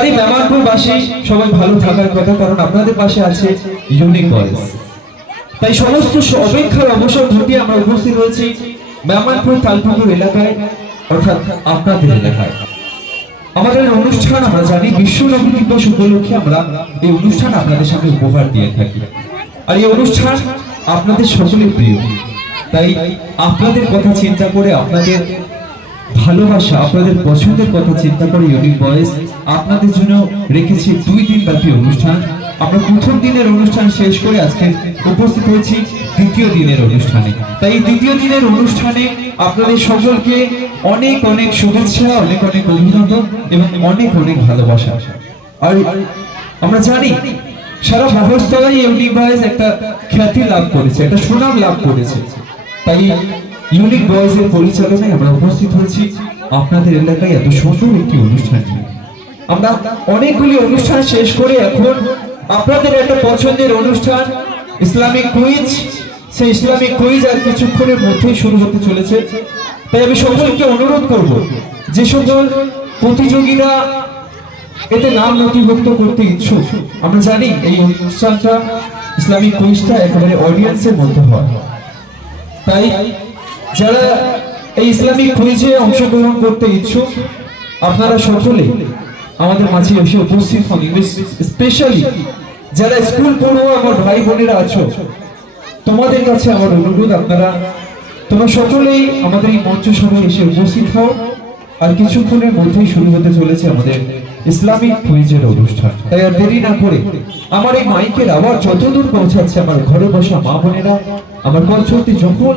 জানি মেমানপুরবাসী সবাই ভালো থাকার কথা কারণ আপনাদের পাশে আছে ইউনিক বয়েস তাই সমস্ত অপেক্ষার অবসর ঘটিয়ে আমরা উপস্থিত হয়েছি মেমানপুর তালপুকুর এলাকায় অর্থাৎ আপনাদের এলাকায়। আমাদের অনুষ্ঠান আমরা জানি বিশ্ব নবী দিবস উপলক্ষে আমরা এই অনুষ্ঠান আপনাদের সামনে উপহার দিয়ে থাকি। আর এই অনুষ্ঠান আপনাদের সকলের প্রিয়। তাই আপনাদের কথা চিন্তা করে আপনাদের ভালোবাসা আপনাদের পছন্দের কথা চিন্তা করে ইউনিক বয়েস আপনাদের জন্য রেখেছি দুই দিন ব্যাপী অনুষ্ঠান। আমরা প্রথম দিনের অনুষ্ঠান শেষ করে আজকে উপস্থিত হয়েছি দ্বিতীয় দিনের অনুষ্ঠানে। তাই দ্বিতীয় দিনের অনুষ্ঠানে আপনাদের সকলকে অনেক অনেক শুভেচ্ছা, অনেক অনেক অভিনন্দন এবং অনেক অনেক ভালোবাসা। আর আমরা জানি সারা মহস্তলায় ইউনিক বয়েস একটা খ্যাতি লাভ করেছে, একটা সুনাম লাভ করেছে। তাই ইউনিক বয়েজের পরিচালনায় আমরা উপস্থিত হয়েছি। আপনাদের এলাকায় এত সুন্দর একটি অনুষ্ঠান। আমরা অনেকগুলি অনুষ্ঠান শেষ করে এখন আপনাদের একটা পছন্দের অনুষ্ঠান, ইসলামিক কুইজ। সেই ইসলামিক কুইজ আর কিছুক্ষণের মধ্যেই শুরু হতে চলেছে। তাই আমি সকলকে অনুরোধ করব, যে সকল প্রতিযোগীরা এতে নাম নথিভুক্ত করতে ইচ্ছুক, আমরা জানি এই অনুষ্ঠানটা, ইসলামিক কুইজটা একেবারে অডিয়েন্সের মধ্যে হয়। তাই যারা এই ইসলামিক কুইজে অংশগ্রহণ করতে ইচ্ছুক, আপনারা সকলে আমাদের মাঝে এসে উপস্থিত হন স্পেশালি যারা স্কুল পড়ুয়া আমার ভাই বোনেরা আছো তোমাদের কাছে আমার অনুরোধ আপনারা তোমরা সকলেই আমাদের এই মঞ্চ সভায় এসে উপস্থিত হও আর কিছুক্ষণের মধ্যেই শুরু হতে চলেছে আমাদের ইসলামিক কুইজের অনুষ্ঠান। তাই আর দেরি না করে আমার এই মাইকের আওয়াজ যতদূর পৌঁছাচ্ছে আমার ঘরে বসা মা বোনেরা আমার পথ চলতি যখন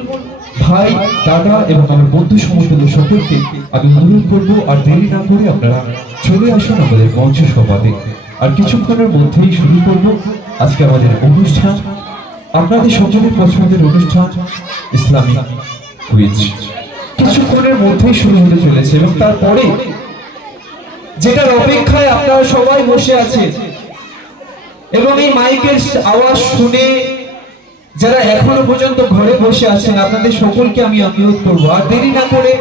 ভাই, দাদা এবং আমার বন্ধু সমতুল্য সকলকে আমি অনুরোধ করব আর দেরি না করে আপনারা চলে আসুন আমাদের মঞ্চ সভাতে আর কিছুক্ষণের মধ্যেই শুরু করব আজকে আমাদের অনুষ্ঠান। আপনাদের সকলের পছন্দের অনুষ্ঠান ইসলামিক কুইজ। কিছুক্ষণের মধ্যেই শুরু হতে চলেছে এবং তারপরে যেটার অপেক্ষায় আপনারা সবাই বসে আছেন এবং এই মাইকের আওয়াজ শুনে যারা এখনও পর্যন্ত ঘরে বসে আছেন, আপনাদের সকলকে আমি অনুরোধ করব, আর দেরি না করে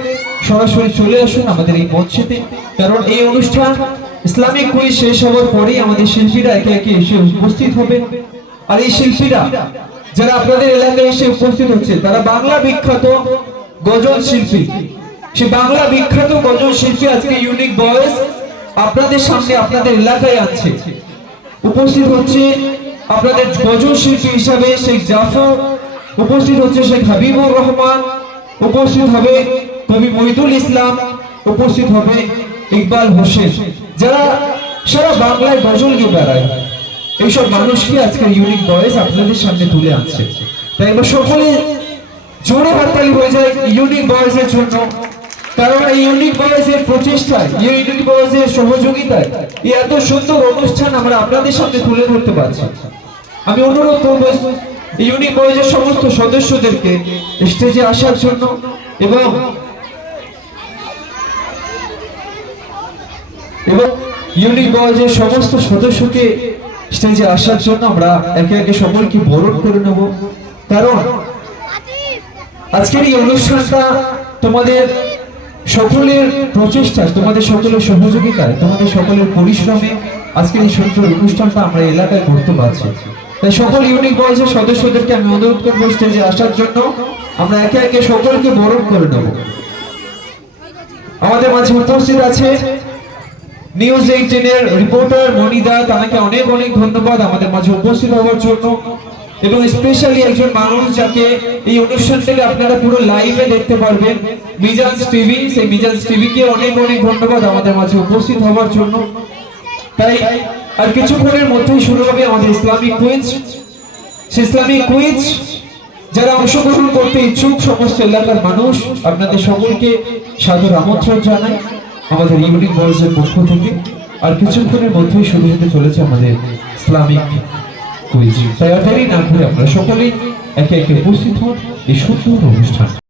সরাসরি চলে আসুন আমাদের এই মঞ্চেতে কারণ এই অনুষ্ঠান ইসলামিক কুইজ শেষ হওয়ার পরেই আমাদের শিল্পীরা একে একে এসে উপস্থিত হবে। আর এই শিল্পীরা, যারা আপনাদের এলাকায় এসে উপস্থিত হচ্ছে, তারা বাংলা বিখ্যাত গজল শিল্পী। সে বাংলা বিখ্যাত গজল শিল্পী আজকে ইউনিক বয়েস আপনাদের সামনে আপনাদের এলাকায় আছে। উপস্থিত হচ্ছে আপনাদের গজল শিল্পী হিসাবে শেখ জাফর, উপস্থিত হচ্ছে শেখ হাবিবুর রহমান, উপস্থিত হবে কবি মহিদুল ইসলাম, উপস্থিত হবে ইকবাল হোসেন। যারা সারা বাংলায় গজল গিয়ে বেড়ায়, এইসব মানুষকে আজকে ইউনিক বয়েস আপনাদের সামনে তুলে আনছে। তাই সকলে জোরে হাততালি হয়ে যায় ইউনিক বয়েসের জন্য। এই বয়েসের প্রচেষ্টায় সহযোগিতায় এই এত সুন্দর অনুষ্ঠান আমরা আপনাদের সামনে তুলে ধরতে পারছি। আমি অনুরোধ সমস্ত সদস্যদেরকে স্টেজে আসার জন্য এবং এবং বয়েসের সমস্ত সদস্যকে স্টেজে আসার জন্য আমরা একে একে সকলকে বরণ করে নেব। কারণ আজকের এই অনুষ্ঠানটা তোমাদের সকলের প্রচেষ্টা তোমাদের সকলের সহযোগিতায়, তোমাদের সকলের পরিশ্রমে আজকের এই সুন্দর অনুষ্ঠানটা আমরা এলাকায় করতে পারছি। তাই সকল ইউনিক বয়সের সদস্যদেরকে আমি অনুরোধ করব স্টেজে আসার জন্য, আমরা একে একে সকলকে বরণ করে নেব। আমাদের মাঝে উপস্থিত আছে নিউজ এইটিনের রিপোর্টার মনিদা তাকে অনেক অনেক ধন্যবাদ আমাদের মাঝে উপস্থিত হওয়ার জন্য। এবং স্পেশালি একজন মানুষ যাকে এই অনুষ্ঠানটাকে আপনারা পুরো লাইভে দেখতে পারবেন। মিজাজ টিভি, সেই মিজাজ টিভিকে অনেক অনেক ধন্যবাদ আমাদের মাঝে উপস্থিত হওয়ার জন্য। তাই আর কিছুক্ষণের মধ্যেই শুরু হবে আমাদের ইসলামিক কুইজ ইসলামিক কুইজ যারা অংশগ্রহণ করতে ইচ্ছুক, সমস্ত এলাকার মানুষ, আপনাদের সকলকে সাদর আমন্ত্রণ জানাই আমাদের ইউনিক বয়েসের পক্ষ থেকে। আর কিছুক্ষণের মধ্যেই শুরু হতে চলেছে আমাদের ইসলামিক কুইজ তাই আর দেরি না আমরা সকলেই একে একে উপস্থিত হন এই সুন্দর অনুষ্ঠান।